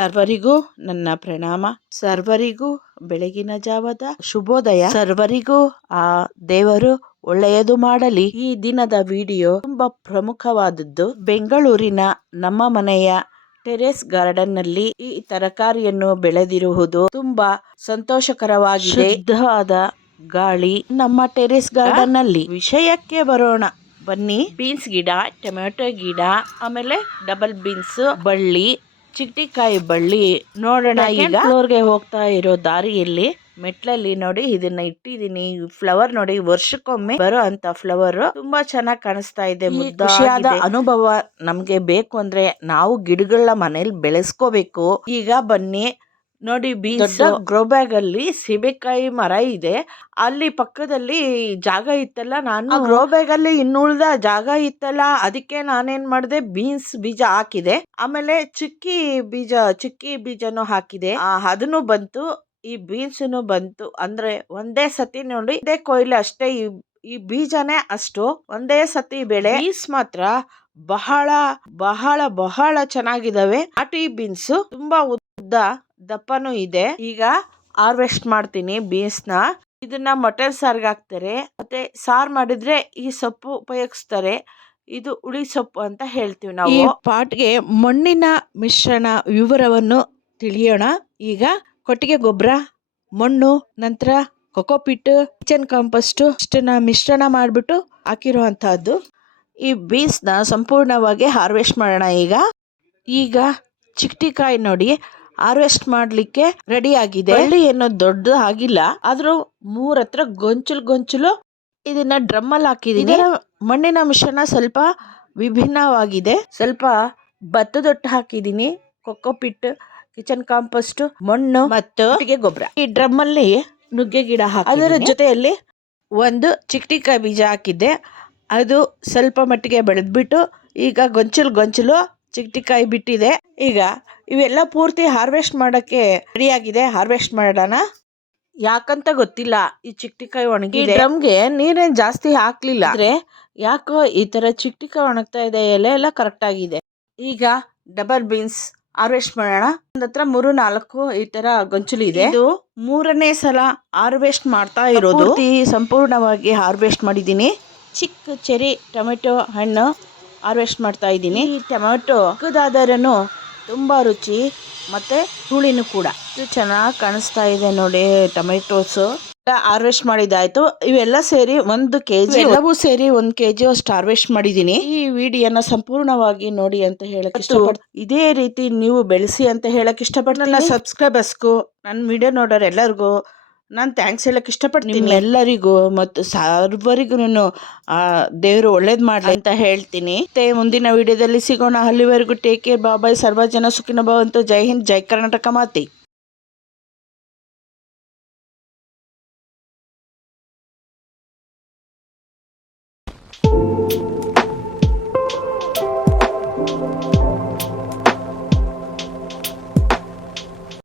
ಸರ್ವರಿಗೂ ನನ್ನ ಪ್ರಣಾಮ. ಸರ್ವರಿಗೂ ಬೆಳಗಿನ ಜಾವದ ಶುಭೋದಯ. ಸರ್ವರಿಗೂ ಆ ದೇವರು ಒಳ್ಳೆಯದು ಮಾಡಲಿ. ಈ ದಿನದ ವಿಡಿಯೋ ತುಂಬಾ ಪ್ರಮುಖವಾದದ್ದು. ಬೆಂಗಳೂರಿನ ನಮ್ಮ ಮನೆಯ ಟೆರೆಸ್ ಗಾರ್ಡನ್ನಲ್ಲಿ ಈ ತರಕಾರಿಯನ್ನು ಬೆಳೆದಿರುವುದು ತುಂಬಾ ಸಂತೋಷಕರವಾಗಿದೆ. ಶುದ್ಧವಾದ ಗಾಳಿ ನಮ್ಮ ಟೆರೆಸ್ ಗಾರ್ಡನ್ನಲ್ಲಿ ವಿಷಯಕ್ಕೆ ಬರೋಣ. ಬನ್ನಿ. ಬೀನ್ಸ್ ಗಿಡ ಟೊಮೆಟೊ ಗಿಡ, ಆಮೇಲೆ ಡಬಲ್ ಬೀನ್ಸ್, ಬಳ್ಳಿ ಚಿಕ್ಟಿಕಾಯಿ ಬಳ್ಳಿ ನೋಡೋಣ ಈಗ. ಫ್ಲೋರ್ಗೆ ಹೋಗ್ತಾ ಇರೋ ದಾರಿಯಲ್ಲಿ ಮೆಟ್ಲಲ್ಲಿ ನೋಡಿ ಇದನ್ನ ಇಟ್ಟಿದೀನಿ ಫ್ಲವರ್ ನೋಡಿ ವರ್ಷಕ್ಕೊಮ್ಮೆ ಬರೋ ಅಂತ ಫ್ಲವರ್ ತುಂಬಾ ಚೆನ್ನಾಗಿ ಕಾಣಿಸ್ತಾ ಇದೆ ಖುಷಿಯಾದ ಅನುಭವ ನಮ್ಗೆ ಬೇಕು ಅಂದ್ರೆ ನಾವು ಗಿಡಗಳನ್ನ ಮನೇಲಿ ಬೆಳೆಸ್ಕೋಬೇಕು. ಈಗ ಬನ್ನಿ ನೋಡಿ ಬೀನ್ಸ್ ಗ್ರೋ ಬ್ಯಾಗ್ ಅಲ್ಲಿ ಸೀಬೆಕಾಯಿ ಮರ ಇದೆ. ಅಲ್ಲಿ ಪಕ್ಕದಲ್ಲಿ ಜಾಗ ಇತ್ತಲ್ಲ ನಾನು ಗ್ರೋ ಬ್ಯಾಗ್ ಅಲ್ಲಿ ಇನ್ನುಳ್ದ ಜಾಗ ಇತ್ತಲ್ಲ ಅದಕ್ಕೆ ನಾನೇನ್ ಮಾಡಿದೆ ಬೀನ್ಸ್ ಬೀಜ ಹಾಕಿದೆ. ಆಮೇಲೆ ಚಿಕ್ಕಿ ಬೀಜ ಚಿಕ್ಕಿ ಬೀಜನು ಹಾಕಿದೆ. ಆ, ಅದನ್ನು ಬಂತು ಈ ಬೀನ್ಸ್ ಬಂತು. ಅಂದ್ರೆ ಒಂದೇ ಸತಿ ನೋಡಿ ಇದೇ ಕೊಯ್ಲು ಅಷ್ಟೇ ಈ ಈ ಬೀಜನೇ ಅಷ್ಟು. ಒಂದೇ ಸತಿ ಬೆಳೆ. ಬೀನ್ಸ್ ಮಾತ್ರ ಬಹಳ ಬಹಳ ಬಹಳ ಚೆನ್ನಾಗಿದಾವೆ. ಆಟಿ ಬೀನ್ಸ್ ತುಂಬಾ ಉದ್ದ ದಪ್ಪನೂ ಇದೆ. ಈಗ ಹಾರ್ವೆಸ್ಟ್ ಮಾಡ್ತೀನಿ ಬೀನ್ಸ್ನ ಇದನ್ನ ಮಟನ್ ಸಾರ್ಗೆ ಹಾಕ್ತಾರೆ. ಮತ್ತೆ ಸಾರ್ ಮಾಡಿದ್ರೆ ಈ ಸೊಪ್ಪು ಉಪಯೋಗಿಸ್ತಾರೆ. ಇದು ಹುಳಿ ಸೊಪ್ಪು ಅಂತ ಹೇಳ್ತೀವಿ ನಾವು. ಈ ಪಾಟ್ಗೆ ಮಣ್ಣಿನ ಮಿಶ್ರಣ ವಿವರವನ್ನು ತಿಳಿಯೋಣ. ಈಗ ಕೊಟ್ಟಿಗೆ ಗೊಬ್ಬರ ಮಣ್ಣು, ನಂತರ ಕೊಕೋಪಿಟ್ ಕಿಚನ್ ಕಾಂಪೋಸ್ಟ್ ಇಷ್ಟನ್ನ ಮಿಶ್ರಣ ಮಾಡಿಬಿಟ್ಟು ಹಾಕಿರುವಂತಹದ್ದು. ಈ ಬೀನ್ಸ್ನ ಸಂಪೂರ್ಣವಾಗಿ ಹಾರ್ವೆಸ್ಟ್ ಮಾಡೋಣ ಈಗ. ಈಗ ಚಿಕ್ಟಿಕಾಯಿ ನೋಡಿ. ಹಾರ್ವೆಸ್ಟ್ ಮಾಡ್ಲಿಕ್ಕೆ ರೆಡಿ ಆಗಿದೆ. ಬಳ್ಳಿ ಏನೋ ದೊಡ್ಡ ಆಗಿಲ್ಲ. ಆದ್ರೂ ಮೂರ್ ಹತ್ರ ಗೊಂಚಲು ಗೊಂಚಲು ಇದನ್ನ ಡ್ರಮ್ ಅಲ್ಲಿ ಹಾಕಿದೀನಿ. ಮಣ್ಣಿನ ಮಿಶ್ರಣ ಸ್ವಲ್ಪ ವಿಭಿನ್ನವಾಗಿದೆ. ಸ್ವಲ್ಪ ಭತ್ತದೊಟ್ಟು ಹಾಕಿದೀನಿ. ಕೊಕ್ಕೋಪಿಟ್ ಕಿಚನ್ ಕಾಂಪೋಸ್ಟ್ ಮಣ್ಣು ಮತ್ತು ಗೊಬ್ಬರ. ಈ ಡ್ರಮ್ ಅಲ್ಲಿ ನುಗ್ಗೆ ಗಿಡ ಹಾಕಿ ಅದರ ಜೊತೆಯಲ್ಲಿ ಒಂದು ಚಿಕ್ಟಿಕಾಯಿ ಬೀಜ ಹಾಕಿದ್ದೆ. ಅದು ಸ್ವಲ್ಪ ಮಟ್ಟಿಗೆ ಬೆಳೆದ್ಬಿಟ್ಟು ಈಗ ಗೊಂಚಲು ಗೊಂಚಲು ಚಿಕ್ಟಿಕಾಯಿ ಬಿಟ್ಟಿದೆ. ಈಗ ಇವೆಲ್ಲ ಪೂರ್ತಿ ಹಾರ್ವೆಸ್ಟ್ ಮಾಡಕ್ಕೆ ರೆಡಿಯಾಗಿದೆ ಆಗಿದೆ. ಹಾರ್ವೆಸ್ಟ್ ಮಾಡೋಣ. ಯಾಕಂತ ಗೊತ್ತಿಲ್ಲ. ಈ ಚಿಕ್ಟಿಕಾಯಿ ಒಣಗಿ ಡ್ರಮ್ಗೆ ನೀರೇನ್ ಜಾಸ್ತಿ ಹಾಕ್ಲಿಲ್ಲ. ಅಂದ್ರೆ ಯಾಕೋ ಈ ತರ ಚಿಕ್ಟಿಕಾಯಿ ಒಣಗ್ತಾ ಇದೆ ಎಲೆ ಎಲ್ಲ ಕರೆಕ್ಟ್ ಆಗಿದೆ. ಈಗ ಡಬಲ್ ಬೀನ್ಸ್ ಹಾರ್ವೆಸ್ಟ್ ಮಾಡೋಣ. ಒಂದ್ ಹತ್ರ ಮೂರು ನಾಲ್ಕು ಈ ತರ ಗೊಂಚಲು ಇದೆ. ಇದು ಮೂರನೇ ಸಲ ಹಾರ್ವೆಸ್ಟ್ ಮಾಡ್ತಾ ಇರೋದು. ಸಂಪೂರ್ಣವಾಗಿ ಹಾರ್ವೆಸ್ಟ್ ಮಾಡಿದ್ದೀನಿ. ಚಿಕ್ಕ ಚೆರಿ ಟೊಮೆಟೊ ಹಣ್ಣು. ಹಾರ್ವೆಸ್ಟ್ ಮಾಡ್ತಾ ಇದ್ದೀನಿ. ಈ ಟೊಮೆಟೊ ಚಿಕ್ಕದಾದರೂ ತುಂಬ ರುಚಿ ಮತ್ತೆ ಹುಳಿನೂ ಕೂಡ. ಇದು ಚೆನ್ನಾಗಿ ಕಾಣಿಸ್ತಾ ಇದೆ ನೋಡಿ ಟೊಮೆಟೋಸು. ಹಾರ್ವೆಸ್ಟ್ ಮಾಡಿದಾಯ್ತು ಇವೆಲ್ಲ ಸೇರಿ ಒಂದು ಕೆ ಜಿ ಎಲ್ಲವೂ ಸೇರಿ ಒಂದು ಕೆ ಜಿ ಅಷ್ಟು ಹಾರ್ವೆಸ್ಟ್ ಮಾಡಿದ್ದೀನಿ. ಈ ವಿಡಿಯೋನ ಸಂಪೂರ್ಣವಾಗಿ ನೋಡಿ ಅಂತ ಹೇಳಕ್ ಇಷ್ಟಪಡ್ತೀನಿ ಇದೇ ರೀತಿ ನೀವು ಬೆಳೆಸಿ ಅಂತ ಹೇಳಕ್ ಇಷ್ಟಪಡ್ತೀನಿ. ನನ್ನ ಸಬ್ಸ್ಕ್ರೈಬರ್ಸ್ಗೂ ನನ್ನ ವಿಡಿಯೋ ನೋಡೋರು ಎಲ್ಲರಿಗೂ ನಾನು ಥ್ಯಾಂಕ್ಸ್ ಹೇಳಕ್ಕೆ ಇಷ್ಟಪಡ್ತೀನಿ. ಎಲ್ಲರಿಗೂ ಮತ್ತು ಸರ್ವರಿಗೂ ದೇವರು ಒಳ್ಳೇದು ಮಾಡಲಿ ಅಂತ ಹೇಳ್ತೀನಿ. ಮತ್ತೆ ಮುಂದಿನ ವಿಡಿಯೋದಲ್ಲಿ ಸಿಗೋಣ. ಅಲ್ಲಿವರೆಗೂ ಟೇಕ್ ಕೇರ್ ಬಾಬಾಯ್ ಸರ್ವ ಜನ ಸುಖಿನ ಭಾವಂತು. ಜೈ ಹಿಂದ್. ಜೈ ಕರ್ನಾಟಕ ಮಾತಿ.